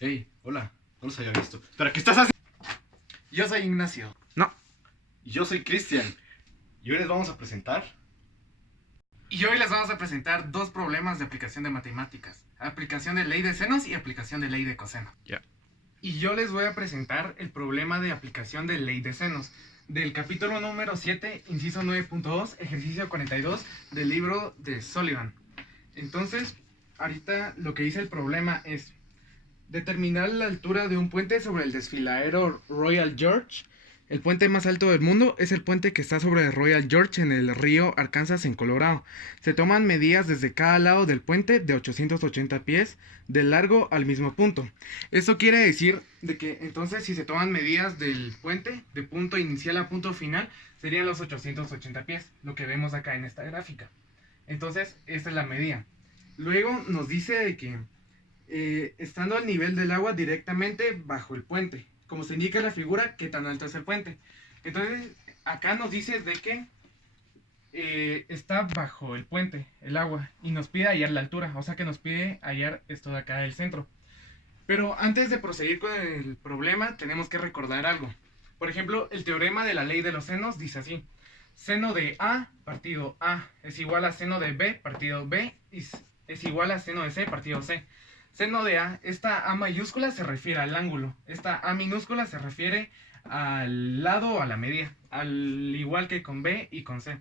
Hey, hola, no los había visto. ¿Pero qué estás haciendo? Yo soy Ignacio. No. Y yo soy Cristian. Y hoy les vamos a presentar. Y hoy les vamos a presentar dos problemas de aplicación de matemáticas. Aplicación de ley de senos y aplicación de ley de coseno. Ya. Y yo les voy a presentar el problema de aplicación de ley de senos. Del capítulo número 7, inciso 9.2, ejercicio 42 del libro de Sullivan. Entonces, ahorita lo que dice el problema es determinar la altura de un puente sobre el desfiladero Royal George. El puente más alto del mundo es el puente que está sobre el Royal George en el río Arkansas en Colorado. Se toman medidas desde cada lado del puente de 880 pies de largo al mismo punto. Esto quiere decir de que entonces si se toman medidas del puente de punto inicial a punto final serían los 880 pies, lo que vemos acá en esta gráfica. Entonces esta es la medida. Luego nos dice de que estando al nivel del agua directamente bajo el puente. Como se indica en la figura, qué tan alto es el puente. Entonces, acá nos dice de que está bajo el puente, el agua, y nos pide hallar la altura, o sea que nos pide hallar esto de acá del centro. Pero antes de proseguir con el problema, tenemos que recordar algo. Por ejemplo, el teorema de la ley de los senos dice así: seno de A partido A es igual a seno de B partido B es igual a seno de C partido C. Seno de A, esta A mayúscula se refiere al ángulo, esta A minúscula se refiere al lado o a la medida, al igual que con B y con C.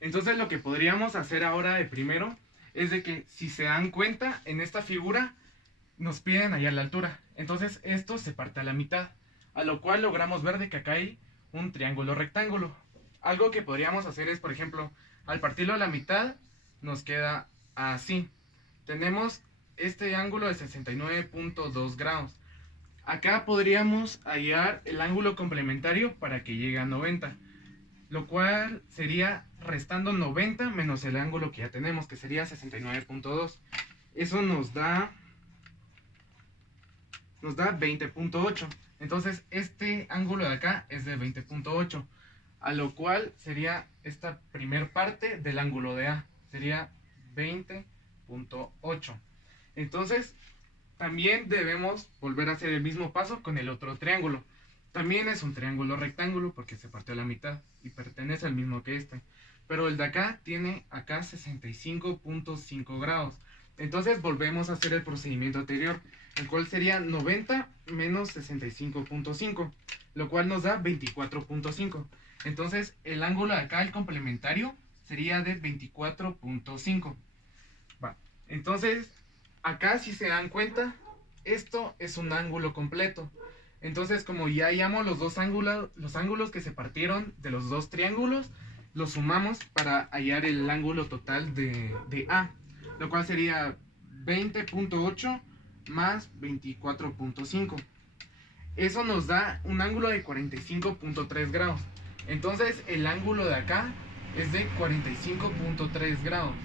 Entonces lo que podríamos hacer ahora de primero es de que, si se dan cuenta, en esta figura nos piden hallar la altura. Entonces esto se parte a la mitad, a lo cual logramos ver de que acá hay un triángulo rectángulo. Algo que podríamos hacer es, por ejemplo, al partirlo a la mitad nos queda así. Tenemos este ángulo de 69.2 grados. Acá podríamos hallar el ángulo complementario para que llegue a 90, lo cual sería restando 90 menos el ángulo que ya tenemos, que sería 69.2. Eso nos da 20.8. Entonces este ángulo de acá es de 20.8, a lo cual sería esta primer parte del ángulo de A, sería 20.8. Entonces, también debemos volver a hacer el mismo paso con el otro triángulo. También es un triángulo rectángulo porque se partió a la mitad y pertenece al mismo que este. Pero el de acá tiene acá 65.5 grados. Entonces volvemos a hacer el procedimiento anterior, el cual sería 90 menos 65.5, lo cual nos da 24.5. Entonces el ángulo de acá, el complementario, sería de 24.5. Entonces, acá, si se dan cuenta, esto es un ángulo completo. Entonces, como ya hallamos los ángulos que se partieron de los dos triángulos, los sumamos para hallar el ángulo total de A, lo cual sería 20.8 más 24.5. Eso nos da un ángulo de 45.3 grados. Entonces, el ángulo de acá es de 45.3 grados.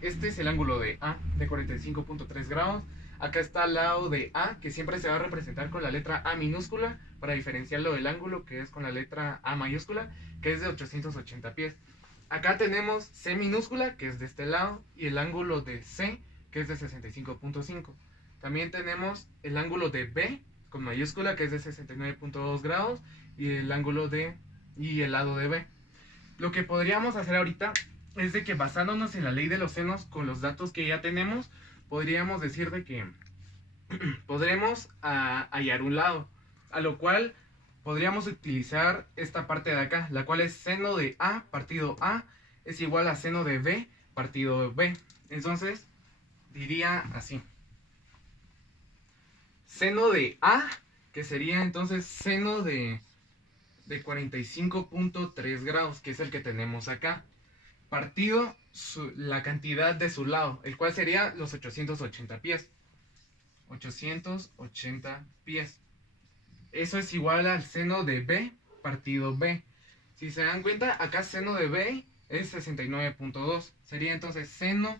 Este es el ángulo de A, de 45.3 grados. Acá está al lado de A, que siempre se va a representar con la letra A minúscula, para diferenciarlo del ángulo, que es con la letra A mayúscula, que es de 880 pies. Acá tenemos C minúscula, que es de este lado, y el ángulo de C, que es de 65.5. También tenemos el ángulo de B, con mayúscula, que es de 69.2 grados, y el ángulo de, y el lado de B. Lo que podríamos hacer ahorita es de que, basándonos en la ley de los senos con los datos que ya tenemos, podríamos decir de que podremos hallar un lado, a lo cual podríamos utilizar esta parte de acá, la cual es seno de A partido A es igual a seno de B partido B. Entonces diría así: seno de A, que sería entonces seno de 45.3 grados, que es el que tenemos acá, partido la cantidad de su lado, el cual sería los 880 pies. 880 pies. Eso es igual al seno de B partido B. Si se dan cuenta, acá seno de B es 69.2. Sería entonces seno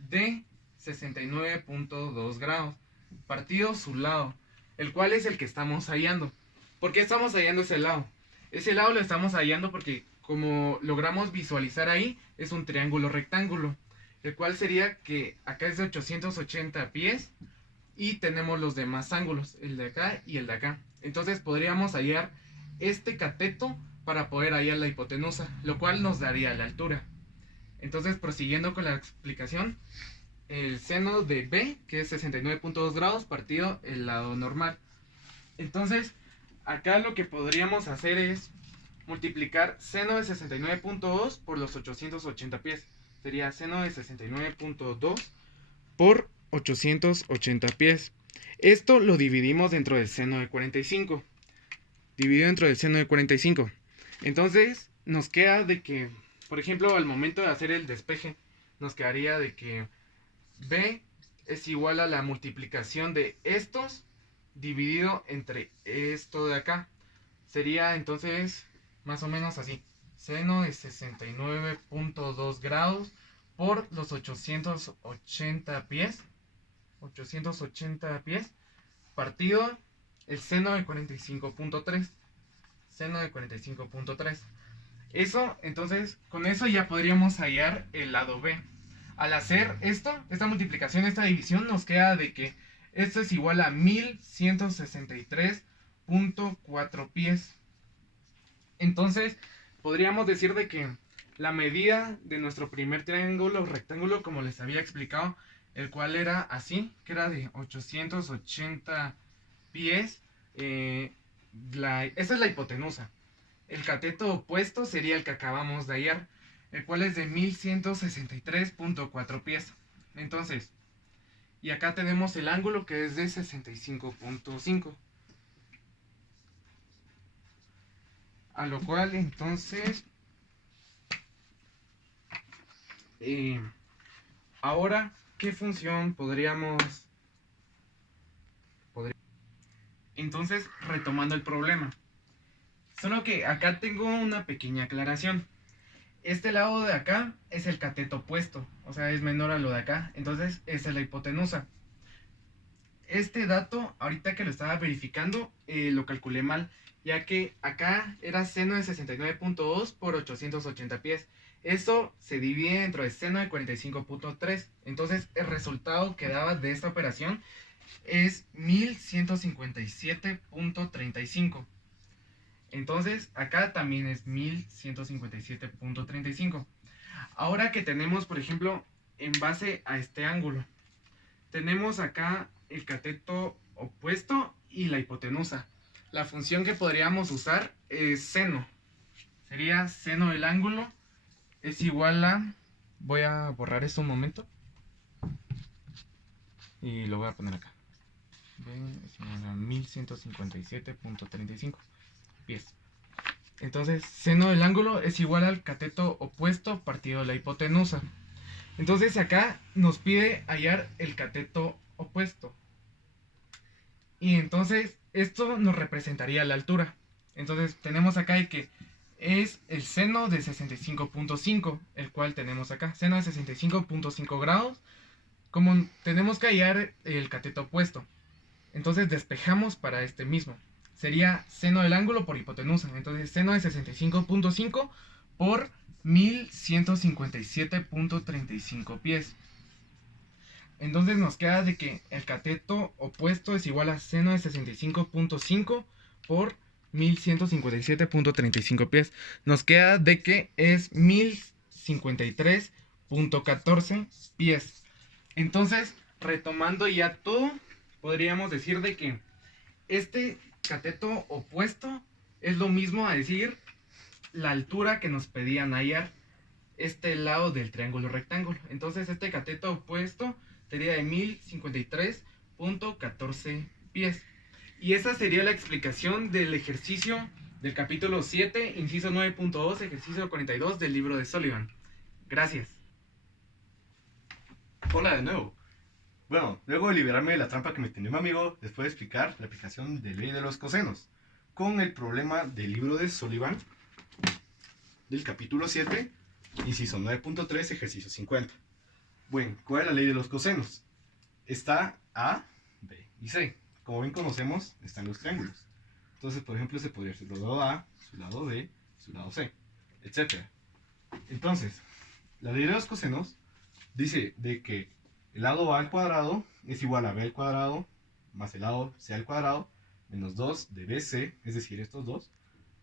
de 69.2 grados partido su lado, el cual es el que estamos hallando. ¿Por qué estamos hallando ese lado? Ese lado lo estamos hallando porque, como logramos visualizar ahí, es un triángulo rectángulo, el cual sería que acá es de 880 pies y tenemos los demás ángulos, el de acá y el de acá. Entonces podríamos hallar este cateto para poder hallar la hipotenusa, lo cual nos daría la altura. Entonces, prosiguiendo con la explicación, el seno de B, que es 69.2 grados, partido el lado normal. Entonces, acá lo que podríamos hacer es multiplicar seno de 69.2 por los 880 pies. Sería seno de 69.2 por 880 pies. Esto lo dividimos dentro del seno de 45. Dividido dentro del seno de 45. Entonces, nos queda de que, por ejemplo, al momento de hacer el despeje, nos quedaría de que B es igual a la multiplicación de estos dividido entre esto de acá. Sería entonces más o menos así. Seno de 69.2 grados por los 880 pies. 880 pies partido el seno de 45.3. Seno de 45.3. Eso, entonces, con eso ya podríamos hallar el lado B. Al hacer esto, esta multiplicación, esta división, nos queda de que esto es igual a 1163.4 pies. Entonces, podríamos decir de que la medida de nuestro primer triángulo rectángulo, como les había explicado, el cual era así, que era de 880 pies, esa es la hipotenusa. El cateto opuesto sería el que acabamos de hallar, el cual es de 1163.4 pies. Entonces, y acá tenemos el ángulo que es de 65.5. A lo cual, entonces, ahora, ¿qué función podríamos... Entonces, retomando el problema. Solo que acá tengo una pequeña aclaración. Este lado de acá es el cateto opuesto, o sea, es menor a lo de acá. Entonces, esa es la hipotenusa. Este dato, ahorita que lo estaba verificando, lo calculé mal, ya que acá era seno de 69.2 por 880 pies. Esto se divide dentro de seno de 45.3. Entonces, el resultado que daba de esta operación es 1157.35. Entonces, acá también es 1157.35. Ahora que tenemos, por ejemplo, en base a este ángulo, tenemos acá el cateto opuesto y la hipotenusa. La función que podríamos usar es seno. Sería seno del ángulo es igual a... Voy a borrar esto un momento. Y lo voy a poner acá. 1157.35 pies. Entonces, seno del ángulo es igual al cateto opuesto partido de la hipotenusa. Entonces, acá nos pide hallar el cateto opuesto. Y entonces, esto nos representaría la altura. Entonces, tenemos acá el que es el seno de 65.5, el cual tenemos acá. Seno de 65.5 grados. Como tenemos que hallar el cateto opuesto, entonces despejamos para este mismo. Sería seno del ángulo por hipotenusa. Entonces seno de 65.5 por 1157.35 pies. Entonces nos queda de que el cateto opuesto es igual a seno de 65.5 por 1157.35 pies. Nos queda de que es 1053.14 pies. Entonces, retomando ya todo, podríamos decir de que este cateto opuesto es lo mismo a decir la altura que nos pedían hallar este lado del triángulo rectángulo. Entonces, este cateto opuesto sería de 1053.14 pies. Y esa sería la explicación del ejercicio del capítulo 7, inciso 9.2, ejercicio 42 del libro de Sullivan. Gracias. Hola de nuevo. Bueno, luego de liberarme de la trampa que me tenía mi amigo, les puedo explicar la aplicación de ley de los cosenos con el problema del libro de Sullivan del capítulo 7, inciso 9.3, ejercicio 50. Bueno, ¿cuál es la ley de los cosenos? Está A, B y C. Como bien conocemos, están los triángulos. Entonces, por ejemplo, se podría ser su lado A, su lado B, su lado C, etc. Entonces, la ley de los cosenos dice de que El lado a al cuadrado es igual a b al cuadrado más el lado c al cuadrado menos 2 de bc, es decir, estos dos,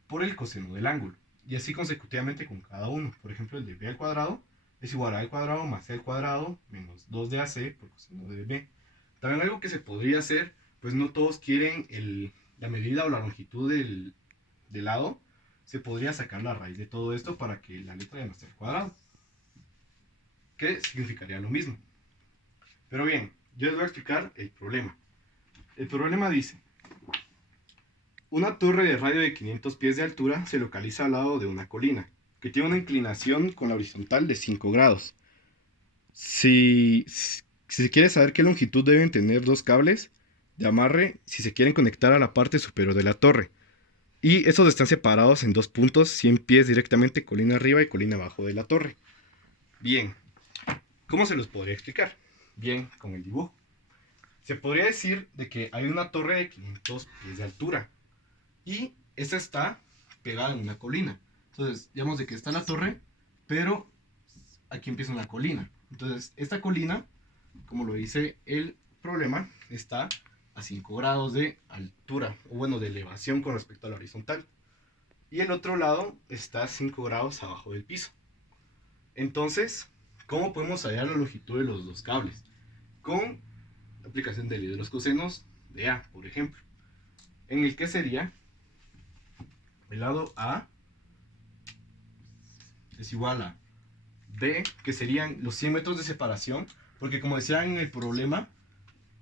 por el coseno del ángulo. Y así consecutivamente con cada uno. Por ejemplo, el de b al cuadrado es igual a al cuadrado más c al cuadrado menos 2 de ac por coseno de b. También algo que se podría hacer, pues no todos quieren la medida o la longitud del lado. Se podría sacar la raíz de todo esto para que la letra ya no esté al cuadrado, que significaría lo mismo. Pero bien, yo les voy a explicar el problema. El problema dice: una torre de radio de 500 pies de altura se localiza al lado de una colina, que tiene una inclinación con la horizontal de 5 grados. Si se quiere saber qué longitud deben tener dos cables de amarre si se quieren conectar a la parte superior de la torre. Y estos están separados en dos puntos, 100 pies directamente, colina arriba y colina abajo de la torre. Bien, ¿cómo se los podría explicar? Bien, con el dibujo. Se podría decir de que hay una torre de 500 pies de altura y esta está pegada en una colina. Entonces, digamos de que está la torre, pero aquí empieza una colina. Entonces, esta colina, como lo dice el problema, está a 5 grados de altura, o bueno, de elevación con respecto a la horizontal. Y el otro lado está a 5 grados abajo del piso. Entonces, ¿cómo podemos hallar la longitud de los dos cables? Con la aplicación de ley de los cosenos de A, por ejemplo, en el que sería el lado A es igual a B, que serían los 100 metros de separación, porque como decía en el problema,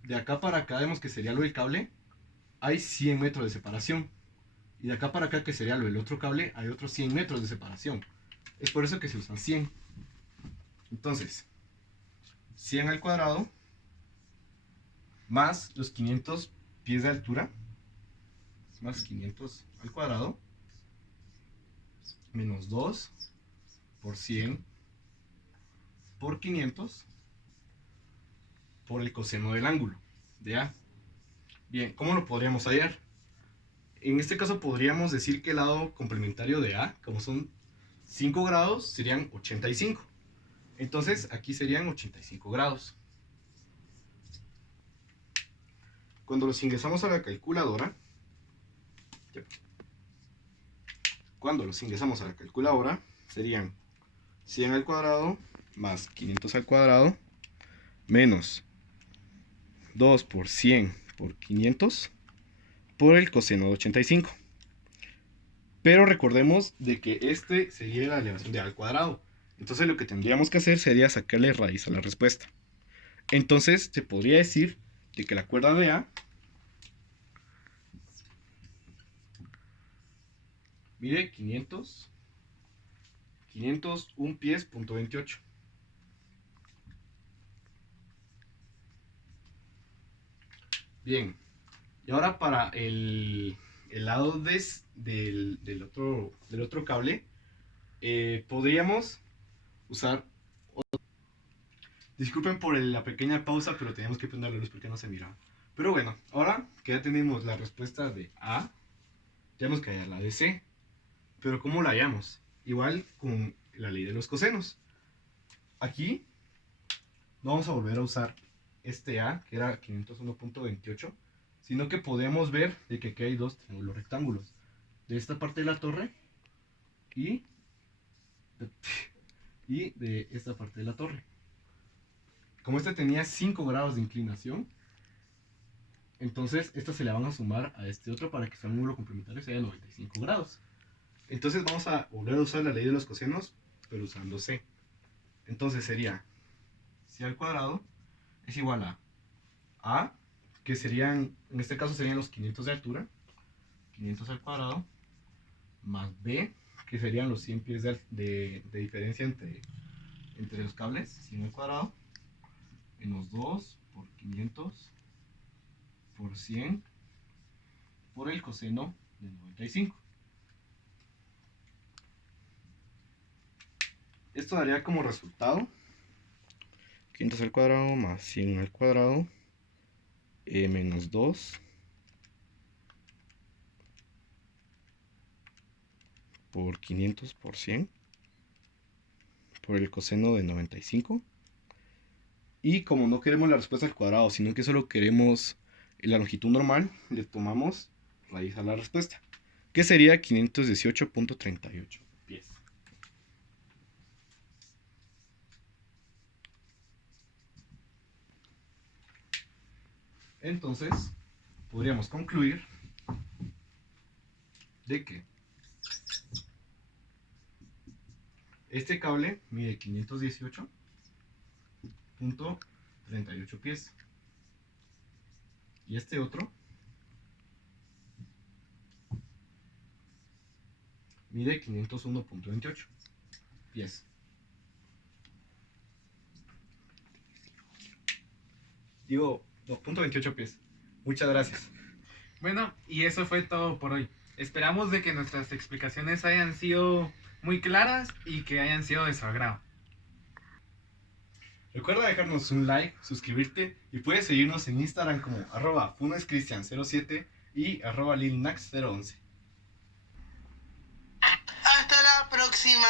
de acá para acá vemos que sería lo del cable, hay 100 metros de separación. Y de acá para acá, que sería lo del otro cable, hay otros 100 metros de separación. Es por eso que se usan 100. Entonces, 100 al cuadrado más los 500 pies de altura, más 500 al cuadrado, menos 2 por 100 por 500 por el coseno del ángulo de A. Bien, ¿cómo lo podríamos hallar? En este caso podríamos decir que el lado complementario de A, como son 5 grados, serían 85. Entonces aquí serían 85 grados. Cuando los ingresamos a la calculadora, serían 100 al cuadrado más 500 al cuadrado menos 2 por 100 por 500 por el coseno de 85. Pero recordemos de que este sería la elevación de a al cuadrado. Entonces lo que tendríamos que hacer sería sacarle raíz a la respuesta. Entonces se podría decir de que la cuerda de A mide 501 pies, punto 28. Bien, y ahora para el lado del otro cable, podríamos usar... Disculpen por la pequeña pausa, pero teníamos que prender la luz porque no se miraba. Pero bueno, ahora que ya tenemos la respuesta de A, tenemos que hallar la de C. Pero ¿cómo la hallamos? Igual con la ley de los cosenos. Aquí no vamos a volver a usar este A, que era 501.28, sino que podemos ver de que aquí hay dos triángulos rectángulos. De esta parte de la torre y de esta parte de la torre. Como este tenía 5 grados de inclinación, entonces estas se le van a sumar a este otro para que sea un número complementario y sea de 95 grados. Entonces vamos a volver a usar la ley de los cosenos, pero usando C. Entonces sería C al cuadrado es igual a, que serían, en este caso serían los 500 de altura, 500 al cuadrado, más B, que serían los 100 pies de diferencia entre los cables, 100 al cuadrado, menos 2 por 500 por 100 por el coseno de 95. Esto daría como resultado 500 al cuadrado más 100 al cuadrado menos 2 por 500 por 100 por el coseno de 95 Y como no queremos la respuesta al cuadrado, sino que solo queremos la longitud normal, le tomamos raíz a la respuesta, que sería 518.38 pies. Entonces, podríamos concluir de que este cable mide 518.38 pies y este otro mide 501.28 pies. Digo, 2.28 pies. Muchas gracias. Bueno, y eso fue todo por hoy. Esperamos de que nuestras explicaciones hayan sido muy claras y que hayan sido de su agrado. Recuerda dejarnos un like, suscribirte y puedes seguirnos en Instagram como @funescristian07 y @lilnax011. Hasta la próxima.